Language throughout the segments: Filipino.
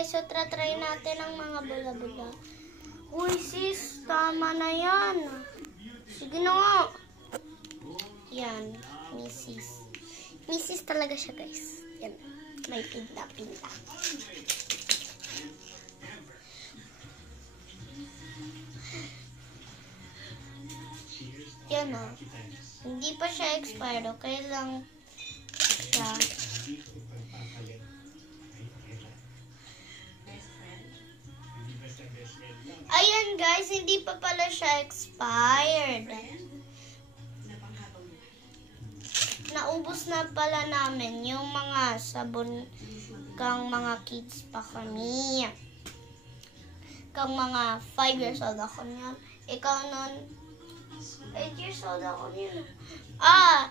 guys, so try natin ang mga bula-bula. Uy sis, tama na yan. Sige na nga. Yan, misis. Misis talaga siya guys. Yan, may pinta-pinta. Yan o. Hindi pa siya expired. Okay lang siya. Ayan guys, hindi pa pala siya expired. Naubos na pala namin yung mga sabon kang mga kids pa kami. Kang mga 5 years old ako niyan. Ikaw nun, 8 years old ako niyan. 8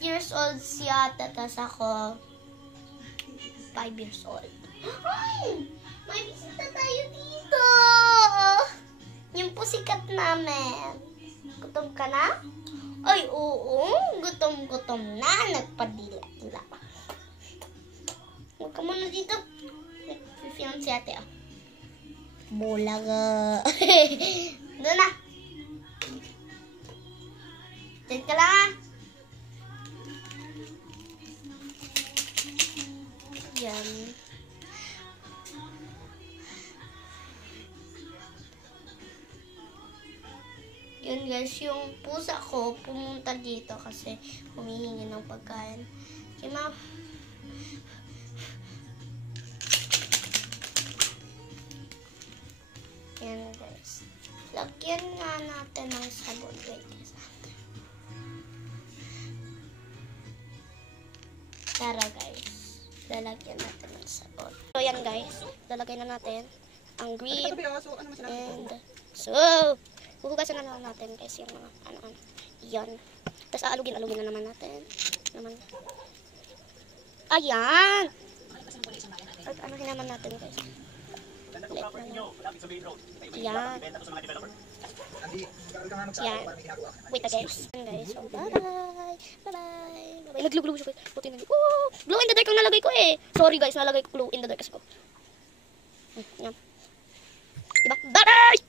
years old siya, tatas ako 5 years old. Ay! May bisita tayo dito! Yung pusikat namin. Gutom ka na? Ay, oo. Gutom-gutom na. Nagpadila-dila pa. Huwag ka muna dito. Nag-film si ate, oh. Bola ka. Doon na. Diyan ka lang, ah. Yan. Yun guys, yung pusa ko pumunta dito kasi humihingi ng pagkain. Okay, ma'am. Yan guys. Lagyan nga natin ng sabon. Wait guys. Tara guys. Lalagyan natin ng sabon. So yan guys. Lalagyan na natin ang green. And so, huhugasan na lang natin guys yung mga ano-ano. Yan. Tapos aalugin na naman natin. Ayan! At anuhin naman natin guys. Yan. Yan. Wait na guys. Guys, so bye-bye. Bye-bye. Nag-glow siya guys. Puti na. Oh, glow in the dark ang nalagay ko eh. Sorry guys, nalagay ko glow in the dark kasi ko. Yan. Diba? Bye-bye!